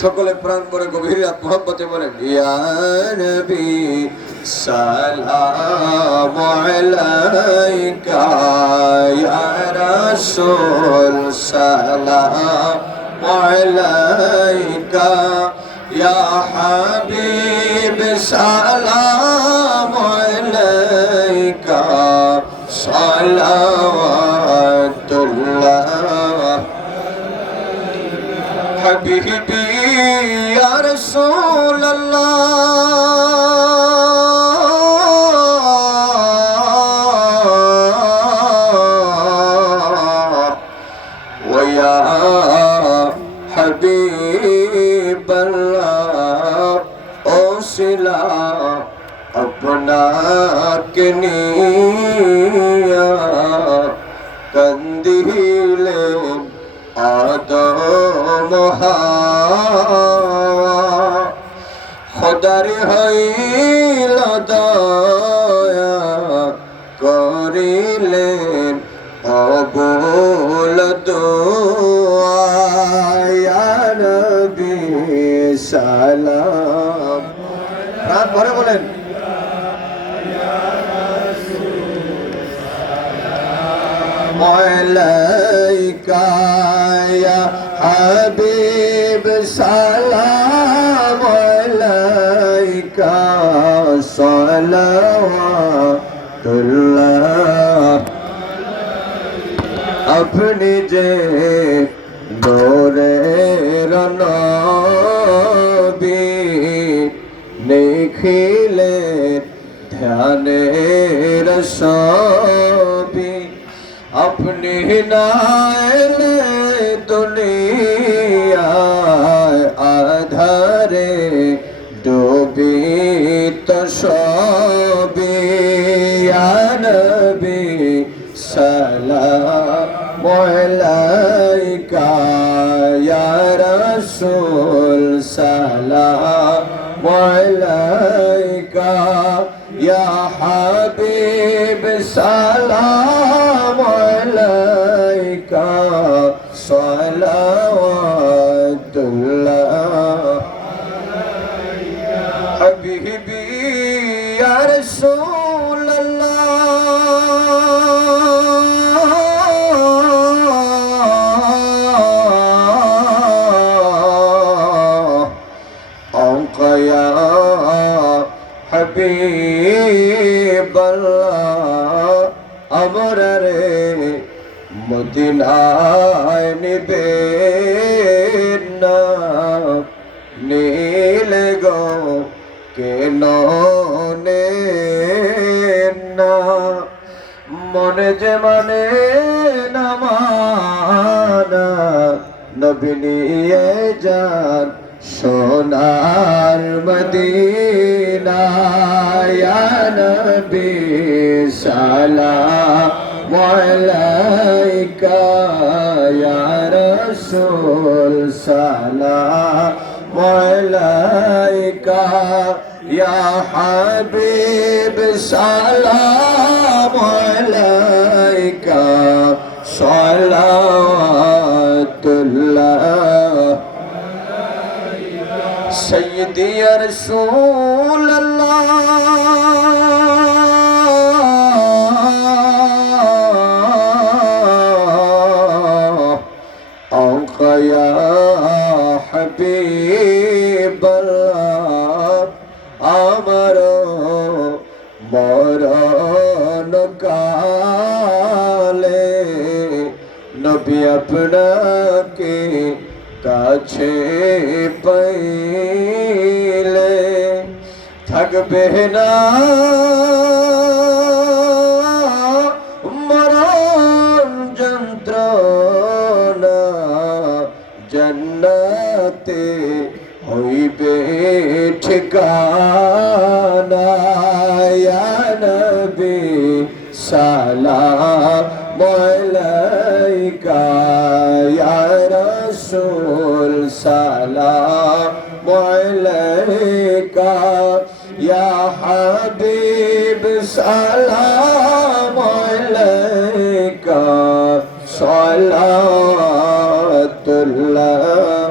সকলে প্রাণ করে গভীর মোহব্বতে বলেন ইয়া নবী সালামু আলাইকা ইয়া রাসূল সালামু আলাইকা ইয়া হাবিব সালামু আলাইকা সালাওয়াতুল্লাহ হাবিবি ইয়া রাসূলুল্লাহ ওয়া ইয়া হাবিবাল্লাহ ওসিলা আপনাকে নিয়া কন্দিলে আদম হাওয়া খোদার হইল দয়া করিলেন কবুল দুআ ইয়া নবী সালাম রাত ভরে বলেন আলাইকা ইয়া হাবিব সালাম আলাইকা সালাওয়াতুল্লাহ আপনি যে নূরের নবী নিখিলে ধ্যানের সবই अपने नाले दुनिया आधारे डूबी तो शोबी या नबी सलाम अलैका या रसूल सलाम अलैका या हबीब सलाम अलैका सलावतुल्लाह हबीबी या रसूलल्लाह औका या हबीबल्लाह আমরা রে মদিনায় নিবে না নীলে গো কেন নে না মনে যে মানে না মানা নবী নিয়ে যান সোনার মদিনা ইয়া নবী সালাম আলাইকা ইয়া রাসূল সালাম আলাইকা ইয়া হাবিব সালাম আলাইকা সালাওয়াতুল্লাহ सय्यदी या रसूल अल्लाह औका या हबीब अल्लाह आमरो मरण काले नबी আপনাকে কাছে পাইলে থাকবে না মরণ যন্ত্রণা জান্নাতে হইবে ঠিকানা ইয়া নবী সালাম আলাইকা ইয়া রাসূল সালাম আলাইকা ইয়া হাবিব সালাম আলাইকা সালাম রাসূলুল্লাহ